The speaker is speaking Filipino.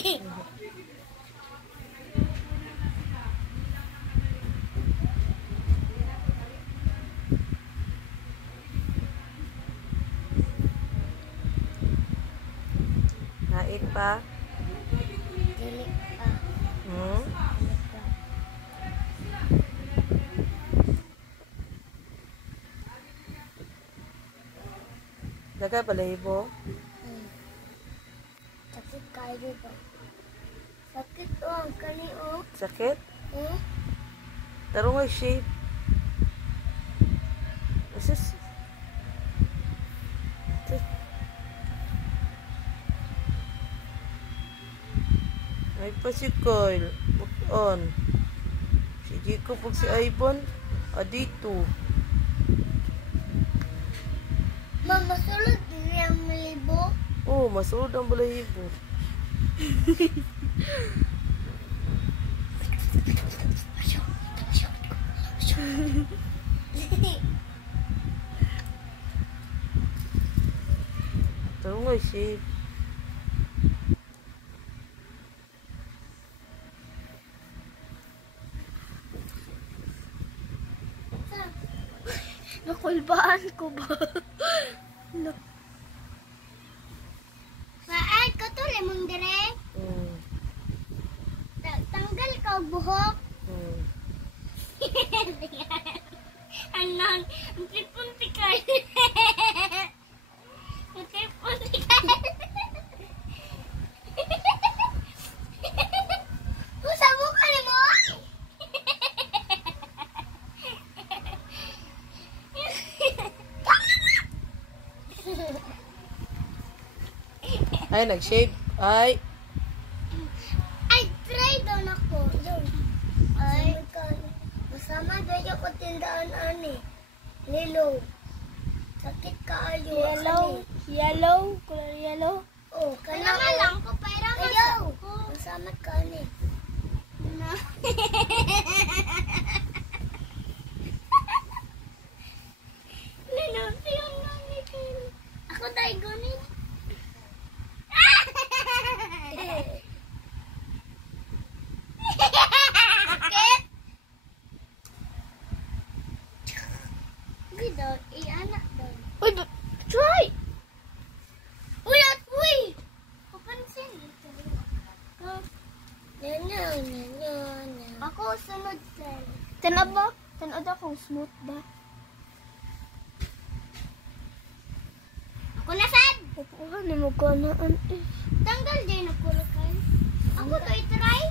Naik pa? Dili pa. Hmm? Daga balahibo? Sakit kayo ba? Sakit ang kani o. Sakit? Eh? Tarong ay shape. Asus. Ay pa si Kyle. Book on. Si Jacob ug si Ivan. Adito. Mama, sulod din ang libo. Oh, masulod ang balahibo. Tarong ay shape. Nakulbaan ko ba? Ay, kato lemon direk. Tanggal ka og buhok. Anon, punti ka. Punti ka. Usabo ka lemon. Ay, nag-shave. Ay. Ay, try daw na ko. Ay, masama daw ako tindaan ani. Lilo. Sakit kaayo. Yellow. Yellow. Kulay yellow. Oh, kanama lang ko. Pero masama ka ani. Na. Lilo, siya nani kayo. Ako tayo gunin. Sakit? Hindi daw, i-anak daw. Uy, try! Uy, uy! Papansin. Nyanyan. Ako, sunod lang. Tanod ba? Tanod akong smooth ba? Ako na, Sad! Papuhan, ni mo ganaan eh. Tanggal din ako, Lakay. Ako to i-try.